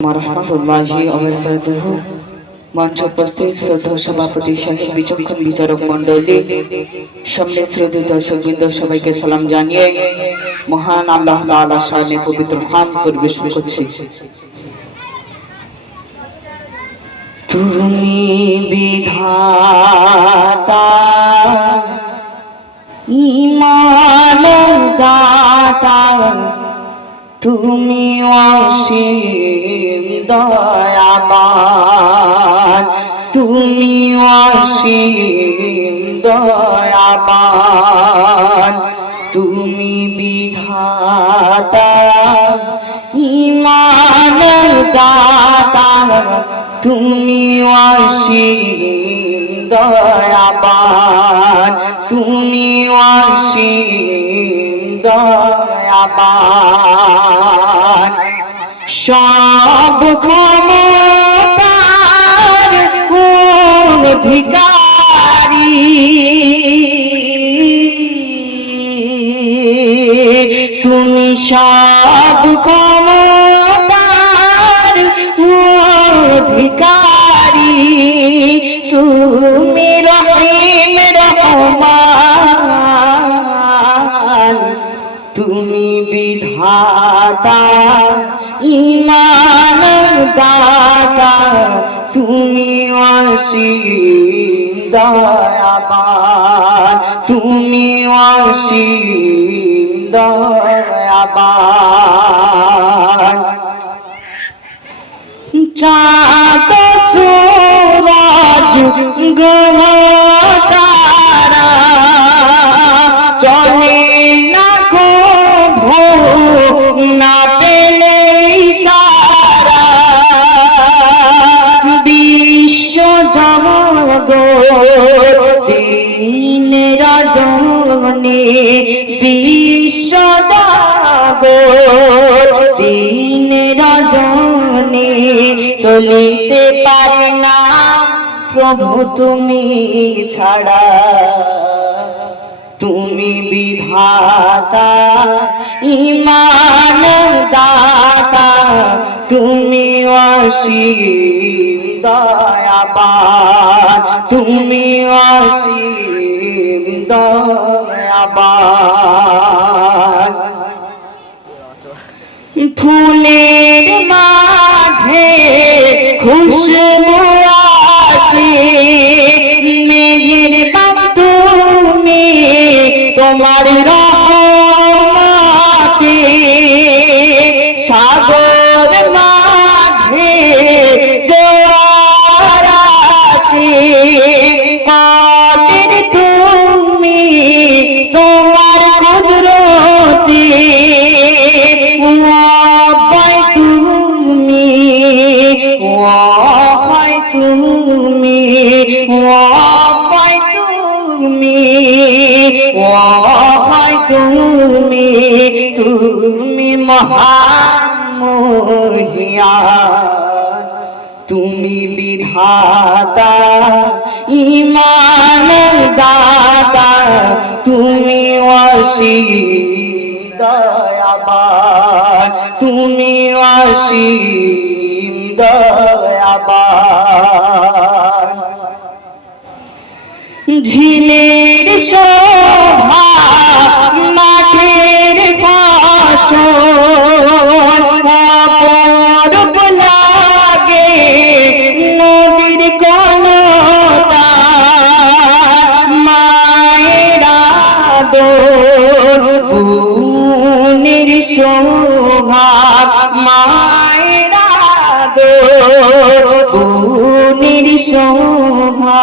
রহমতুল্লাহি ওয়া বারাকাতুহু। মঞ্চ উপস্থিত শ্রদ্ধা সভাপতি সাহেব, বিচক্ষণ বিচারক মণ্ডলী, সামনে শ্রদ্ধেয় দর্শকবৃন্দ, সবাইকে সালাম জানিয়ে মহান আল্লাহ তাআলার শানে পবিত্র হাম পরিবেশন করছি। তুমি বিধাতা, ঈমান দাতা, তুমি অসীম দয়াবান, তুমি অসীম দয়াবান, তুমি বিধাতা, ঈমান দাতা, তুমি অসীম দয়াবান, তুমি অসীম দয়াবান। সব ক্ষমতার অধিকারী, তুমি সব ক্ষমতার অধিকারী, তুমি রহিম রহমান, তুমি বিধাতা, ঈমান দাতা, তুমি অসীম দয়াবান, তুমি অসীম দয়াবান। চাঁদ সূরজ গ্রহ তারা চলে না কভু না পেলে ইশারা, বিশ্ব জগৎ দিন রজনী, বিশ্ব জগৎ দিন রজনী, চলিতে পারে না প্রভু তুমি ছাড়া, তুমি বিধাতা, ঈমান দাতা, তুমি অসীম দয়াবান, তুমি অসীম দয়াবান। ফুলের মাঝে খুশবু আসে, মেঘের মাধ্যমে তোমার রহমতে, সাগর মাঝে জোয়ার আসে, কাদের তুমি তোমার কুদরতে, তুমি মহান মহিয়ান, তুমি বিধাতা, ঈমান দাতা, তুমি অসীম দয়াবান, তুমি অসীম দয়াবান। ঝিলের শোভা, মাঠের ফসল, অপরূপ লাগে নদীর কলতান, মায়ের আদর বোনের শোভা, মায়ের আদর বোনের শোভা,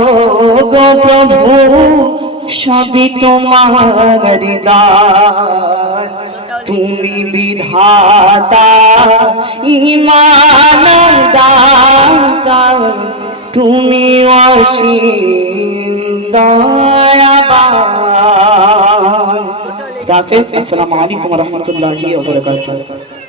ও গো প্রভু সবই তোমার দান, তুমি বিধাতা, ঈমান দাতা, তুমি অসীম দয়াবান। আসসালামু আলাইকুম ওয়া রাহমাতুল্লাহি ওয়া বারাকাতুহু।